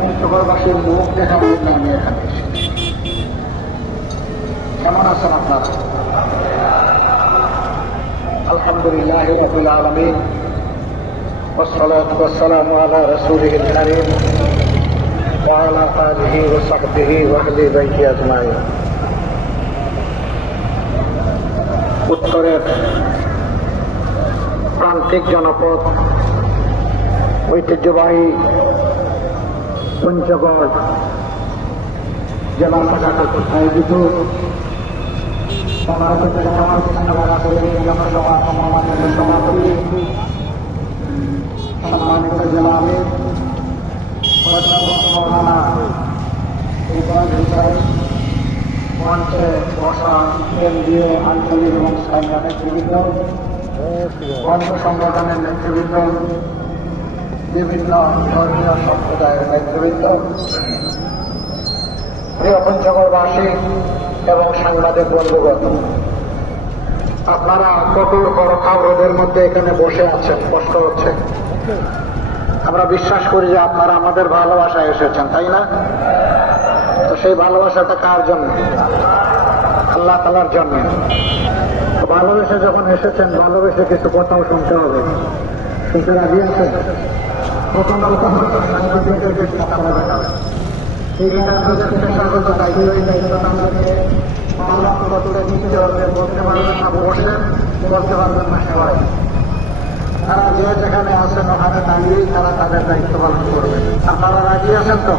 পঞ্চগড়বাসীর মুখ দেখার জন্য আমি এখানে এসেছি। কেমন আছেন আপনারা? আলহামদুলিল্লাহ রাব্বিল আলামিন, والصلاة والسلام على رسوله الكريم وعلى آله وصحبه وأهل بيته أجمعين। উত্তরের প্রান্তিক জনপদ ঐতিহ্যবাহী পঞ্চগড় জেলা শাখা কর্তৃক আয়োজিত সম্মানিত জেলা আমির মঞ্চে বসা কেন্দ্রীয় আঞ্চলিক এবং স্থানীয় নেতৃবৃন্দ, বন্ধ সংগঠনের নেতৃবৃন্দ, বিভিন্ন ধর্মীয় সম্প্রদায়ের নেতৃবৃন্দ, প্রিয় পঞ্চগড়বাসী এবং সাংবাদিক বন্ধুগণ, আপনারা কঠোর করখাও রোদের মধ্যে এখানে বসে আছেন, কষ্ট হচ্ছে। আমরা বিশ্বাস করি যে আপনারা আমাদের ভালোবাসায় এসেছেন, তাই না? তো সেই ভালোবাসাটা কার জন্য? আল্লাহ তাআলার জন্য। ভালোবেসে যখন এসেছেন, ভালোবেসে কিছু কথাও শুনতে হবে। শুনতে রাজি আছেন? প্রথম কথা বলতে পারবেন না সবাই। তারা যে যেখানে আছেন ওখানে দাঁড়িয়েই তারা তাদের দায়িত্ব পালন করবে। আপনারা রাজি আছেন তো?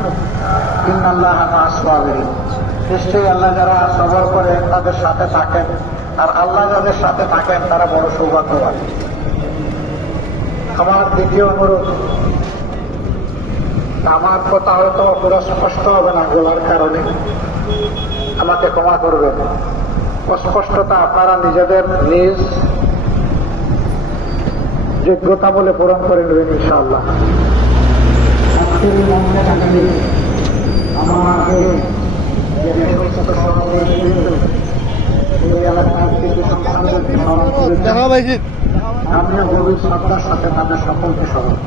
ইন্নাল্লাহ মা'আস সাবিরিন। নিশ্চয়ই আল্লাহ যারা সবর করে তাদের সাথে থাকেন, আর আল্লাহ যাদের সাথে থাকেন তারা বড় সৌভাগ্যবান। আমার দ্বিতীয় অনুরোধ, আমার কথা হয়তো পুরো স্পষ্ট হবে না বলার কারণে, আমাকে ক্ষমা করবেন। অস্পষ্টতা আপনারা নিজেদের নিজ যোগ্যতা বলে পূরণ করে নেবেন ইনশাআল্লাহ। আজকের এই মঞ্চে থাকলে আমাকে আমরা গভীর শ্রদ্ধার সাথে তাদের সকলকে স্মরণ।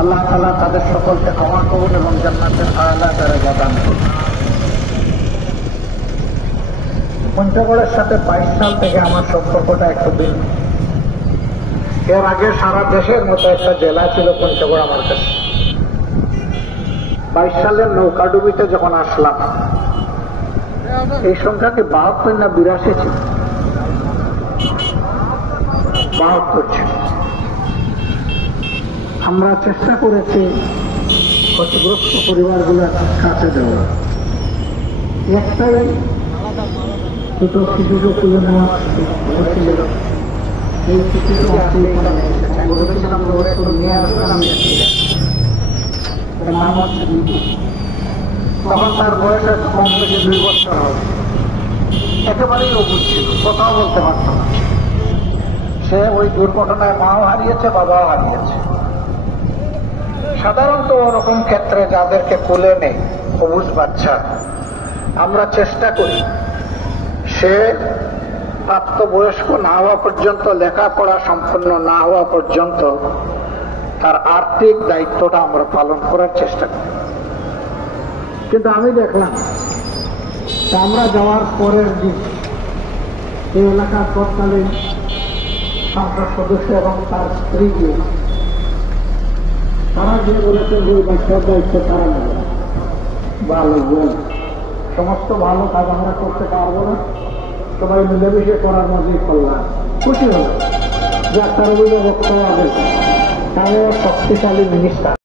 আল্লাহ তাআলা তাদের সকলকে ক্ষমা করুন এবং জান্নাতের আলা দরজা দান করুন। পঞ্চগড়ের সাথে 22 সাল থেকে আমার সম্পর্কটা একটু ভিন্ন। এর আগে সারা দেশের মতো একটা জেলা ছিল পঞ্চগড় আমার কাছে। 22 সালের নৌকাডুবিতে যখন আসলাম, এই সংখ্যাটি 72 না 82 ছিল, 72 ছিল। আমরা চেষ্টা করেছি ক্ষতিগ্রস্ত পরিবারগুলোর কাছে দেওয়া। একটাই ছোট শিশুকে তুলে নেওয়া হয়েছিল। এই শিশুকে তখন তার বয়স কম থেকে 2 বছর হবে। একেবারেই অবুঝ ছিল, কথাও বলতে পারত না। সে ওই দুর্ঘটনায় মাও হারিয়েছে, বাবাও হারিয়েছে। সাধারণত ওরকম ক্ষেত্রে যাদেরকে কোলে নেই অবুঝ বাচ্চা, আমরা চেষ্টা করি সে প্রাপ্তবয়স্ক না হওয়া পর্যন্ত, লেখাপড়া সম্পন্ন না হওয়া পর্যন্ত তার আর্থিক দায়িত্বটা আমরা পালন করার চেষ্টা করি। কিন্তু আমি দেখলাম আমরা যাওয়ার পরের দিন এই এলাকার তৎকালীন সংসদ সদস্য এবং তার স্ত্রীকে তারা যে বলেছেন যে বাচ্চার দায়িত্ব তারা নেবে। ভালো বল, সমস্ত ভালো কাজ আমরা করতে পারবো না, সবাই মিলেমিশে করার মধ্যেই করলাম। খুশি হল যে তার অভিভাবক তারও শক্তিশালী মিনিস্টার।